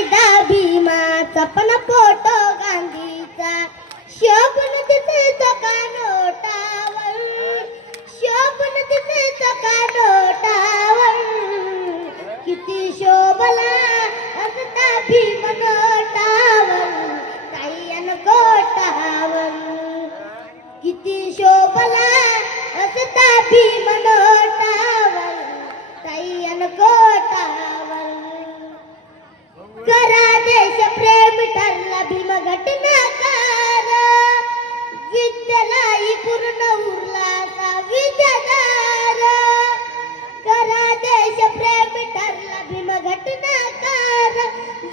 कायदा भीमाचा पण फोटो गांधीचा शोभून दिसायचा का नोटावर, शोभून दिसायचा का नोटावर, किती शोभला असता भीम नोटावर ताई अन कोटावर, किती शोभला असता भीम नोटावर ताई अन कोटावर. करा देश प्रेम ठरला भीम घटनाकार, विद्यालाही पूर्ण उरला असा विद्याधार. करा देश प्रेम ठरला भीम घटनाकार,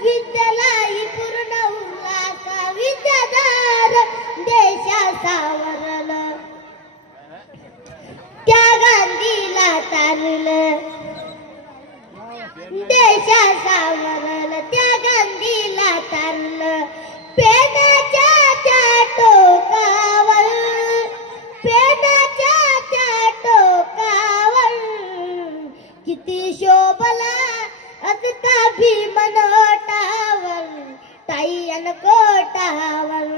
विद्यालाही पूर्ण उरला असा विद्याधार. देशा सावरलं त्या गांधीला तारलं, देशा सावरलं त्या गांधीला तारलं. पेनाच्या त्या टोकावर, पेनाच्या त्या टोकावर, किती शोभला असता भीम नोटावर ताई अन कोटावर.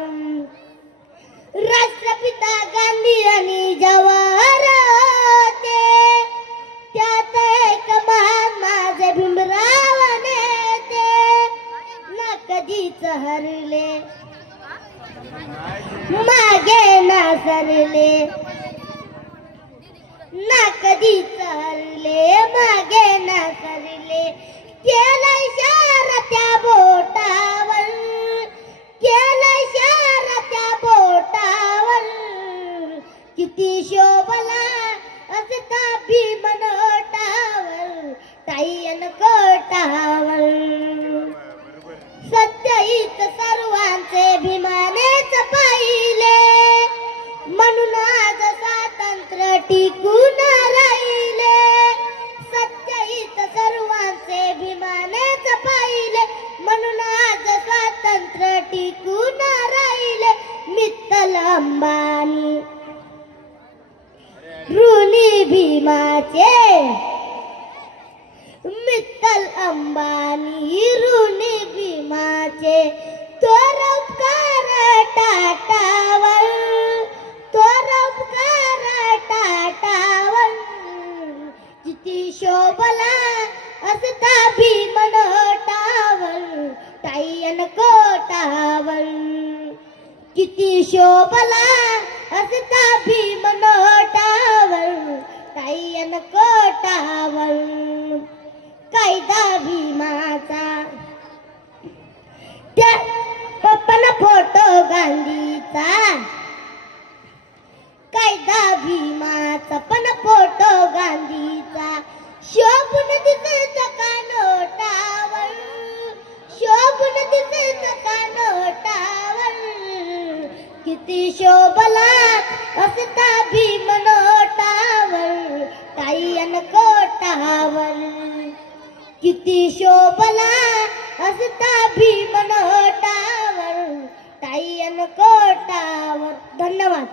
राष्ट्रपिता गांधी आणि जवाहर होते, त्यात एक महान माझे भीमराव नेते. ना कधीच हरले मागे ना सरले, ना कधीच हरले मागे ना सरले. केला इशारा त्या बोटावर, केला इशारा त्या बोटावर, किती शोभला असता भीम नोटावर ताई अन कोटावर. सत्यहित सर्वांचे भीमानेच पाहिले, म्हणून आज स्वातंत्र्य टिकून राहिले. सत्यहित सर्वांचे भीमानेच पाहिले, म्हणून आज स्वातंत्र्य टिकून राहिले. मित्तल अंबानी ऋणी भीमाचे, मित्तल अंबानी ऋणी भीमाचे. थोर उपकार टाटावर, थोर उपकार टाटावर, किती शोभला असता भीम नोटावर ताई अन कोटावर. किती शोभला असता भीम नोटावर ताई अन कोटावर. कायदा भीमाचा त्या पण फोटो गांधीचा, कायदा भीमाचा पण फोटो गांधीचा. शोभून दिसायचा का नोटावर, शोभून दिसायचा का नोटावर, किती शोभला असता भीम नोटावर ताई अन कोटावर. किती शोभला असता भीम नोटावर ताई अन कोटावर. धन्यवाद.